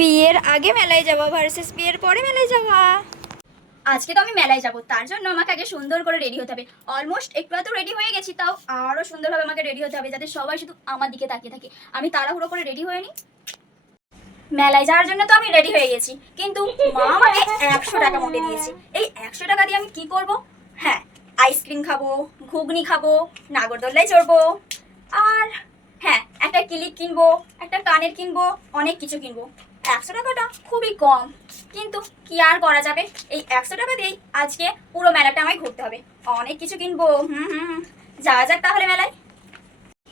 বিয়ের আগে মেলায় যাওয়া ভার্সেস বিয়ের পরে মেলায় যাওয়া। আজকে তো আমি মেলায় যাব, তার জন্য আমাকে আগে সুন্দর করে রেডি হতে হবে। অলমোস্ট একটু তো রেডি হয়ে গেছি, তাও আরও সুন্দরভাবে আমাকে রেডি হতে হবে, যাতে সবাই শুধু আমার দিকে তাকিয়ে থাকে। আমি তাড়াহুড়ো করে রেডি হয়ে নিই মেলায় যাওয়ার জন্য তো আমি রেডি হয়ে গেছি, কিন্তু মা আমাকে একশো টাকা মোটে দিয়েছে। এই একশো টাকা দিয়ে আমি কি করব? হ্যাঁ আইসক্রিম খাব, ঘুগনি খাব, নাগরদোল্লায় চড়বো, আর হ্যাঁ একটা ক্লিপ কিনবো, একটা কানের কিনবো, অনেক কিছু কিনবো। একশো টাকাটা খুবই কম। কিন্তু কি আর করা যাবে? এই একশো টাকা দিয়েই আজকে পুরো মেলাটা আমায় ঘুরতে হবে। অনেক কিছু কিনবো, হুম হুম। যাওয়া যাক তাহলে মেলায়।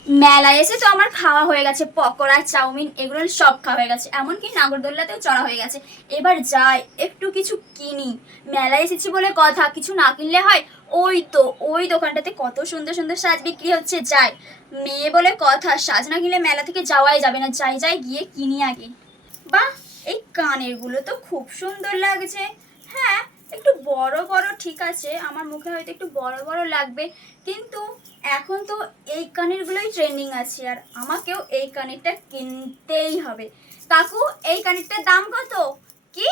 মেলায় এসে তো আমার খাওয়া হয়ে গেছে। পকোড়া, চাউমিন, এগুলো সব খাওয়া হয়ে গেছে। এমনকি নাগরদোল্লাতেও চড়া হয়ে গেছে। এবার যাই, একটু কিছু কিনি। মেলায় এসেছি বলে কথা, কিছু না কিনলে হয়? ওই তো, ওই দোকানটাতে কত সুন্দর সুন্দর সাজ বিক্রি হচ্ছে, যাই। মেয়ে বলে কথা, সাজ না কিনলে মেলা থেকে যাওয়াই যাবে না। যাই যাই, গিয়ে কিনি আগে। বাহ, এই কানেরগুলো তো খুব সুন্দর লাগছে। হ্যাঁ একটু বড় বড় ঠিক আছে, আমার মুখে হয়তো একটু বড় বড় লাগবে, কিন্তু এখন তো এই কানেরগুলোই ট্রেন্ডিং আছে, আর আমাকেও এই কানেরটা কিনতেই হবে। কাকু, এই কানেরটার দাম কত? কি?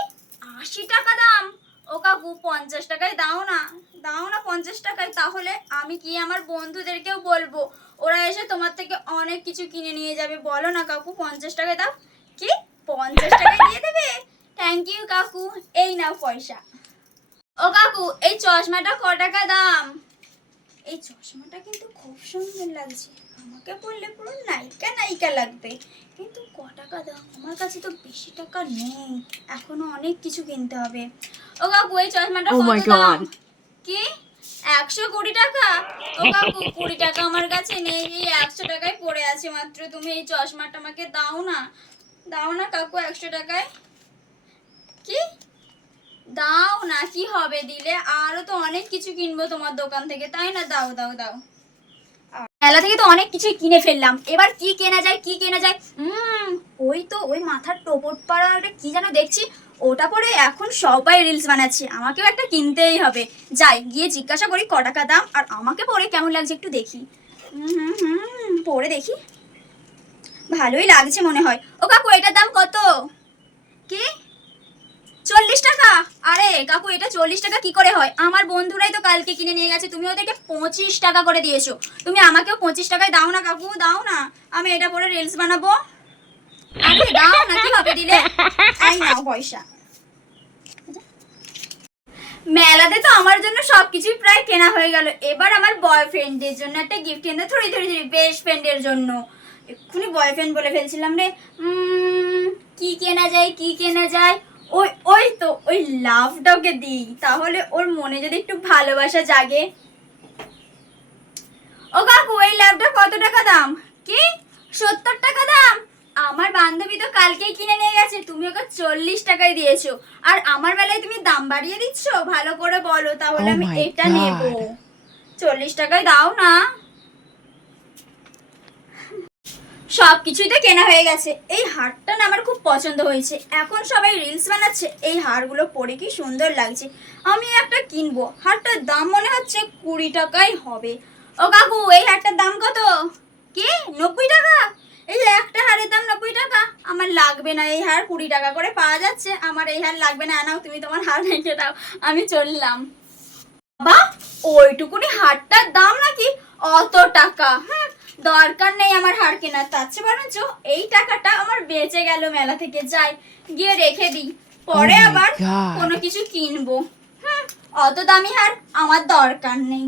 আশি টাকা দাম। ও কাকু, পঞ্চাশ টাকায় দাও না দাও না পঞ্চাশ টাকায়, তাহলে আমি কি আমার বন্ধুদেরকেও বলব? ওরা এসে তোমার থেকে অনেক কিছু কিনে নিয়ে যাবে, বলো না কাকু, পঞ্চাশ টাকায় দাও। পঞ্চাশ টাকায় দিয়ে দেবে? থ্যাংক ইউ কাকু। এই নাও পয়সা। ও কাকু এই চশমাটা ক টাকা দাম? এই চশমাটা কিন্তু খুব সুন্দর লাগছে। আমাকে বললে পুরো নায়িকা নায়িকা লাগবে। কিন্তু ক টাকা দাম? আমার কাছে তো বেশি টাকা নেই। এখনও অনেক কিছু কিনতে হবে। ও কাকু এই চশমাটা Oh কত দাম? কি? একশো কুড়ি টাকা? ও কাকু কুড়ি টাকা আমার কাছে নেই। এই একশো টাকায় পড়ে আছে মাত্র। তুমি এই চশমাটা আমাকে দাও না। দাও না কাকু একশো টাকায়। কি? দাও না, কি হবে দিলে? আরও তো অনেক কিছু কিনবো তোমার দোকান থেকে, তাই না? দাও দাও দাও। মেলা থেকে তো অনেক কিছুই কিনে ফেললাম। এবার কি কেনা যায়, কি কেনা যায়? হুম ওই তো ওই মাথার টোপট পাড়া একটা কি যেন দেখছি? ওটা পরে এখন সবাই রিলস বানাচ্ছে। আমাকেও একটা কিনতেই হবে। যাই, গিয়ে জিজ্ঞাসা করি ক টাকা দাম, আর আমাকে পরে কেমন লাগছে একটু দেখি। হুম হুম, পরে দেখি। ভালোই লাগছে মনে হয়। ও কাকু, এটার দাম কত? কি? চল্লিশ টাকা? আরে কাকু, এটা চল্লিশ টাকা কি করে হয়? আমার বন্ধুরাই তো কালকে কিনে নিয়ে গেছে, তুমি ওদেরকে পঁচিশ টাকা করে দিয়েছ। তুমি আমাকেও পঁচিশ টাকায় দাও না কাকু, দাও না। আমি এটা পরে রিলস বানাবো। দাও না দিলে? এই নাও পয়সা। মেলাতে তো আমার জন্য সবকিছুই প্রায় কেনা হয়ে গেল। এবার আমার বয়ফ্রেন্ডদের জন্য একটা গিফট কিনতে, থরি থরি থরি বেস্ট ফ্রেন্ডের জন্য। এক্ষুনি বয়ফ্রেন্ড বলে ফেলছিলাম রে। কি কেনা যায় কি কেনা যায়? ওই ওই তো ওই লাভটাকে দিই। তাহলে ওর মনে যদি একটু ভালোবাসা জাগে। ও কাকু এই লাভটা কত টাকা দাম? কি? সত্তর টাকা দাম? আমার বান্ধবী তো কালকেই কিনে নিয়ে গেছে তুমি ওকে চল্লিশ টাকায় দিয়েছ। আর আমার বেলায় তুমি দাম বাড়িয়ে দিচ্ছ? ভালো করে বলো তাহলে Oh আমি এটা. নেব। চল্লিশ টাকায় দাও না। সব কিছুই তো কেনা হয়ে গেছে। এই হারটা না আমার খুব পছন্দ হয়েছে। এখন সবাই রিলস বানাচ্ছে। এই হারগুলো পরে কি সুন্দর লাগছে। আমি একটা কিনবো। হারটার দাম মনে হচ্ছে কুড়ি টাকাই হবে। ও কাকু, এই হারটার দাম কত? কি? নব্বই টাকা? এই একটা হারের দাম নব্বই টাকা। আমার লাগবে না এই হার। কুড়ি টাকা করে পাওয়া যাচ্ছে। আমার এই হার লাগবে না। নাও, তুমি তোমার হার রেখে দাও। আমি চললাম। বাবা, ওইটুকুনি হারটার দাম নাকি অত টাকা? হুম দরকার নেই আমার হার কেনার। তার চেয়ে বরঞ্চ এই টাকাটা আমার বেঁচে গেল মেলা থেকে। যাই গিয়ে রেখে দিই। পরে Oh আবার কোনো কিছু কিনবো। হুম অত দামি হার আমার দরকার নেই।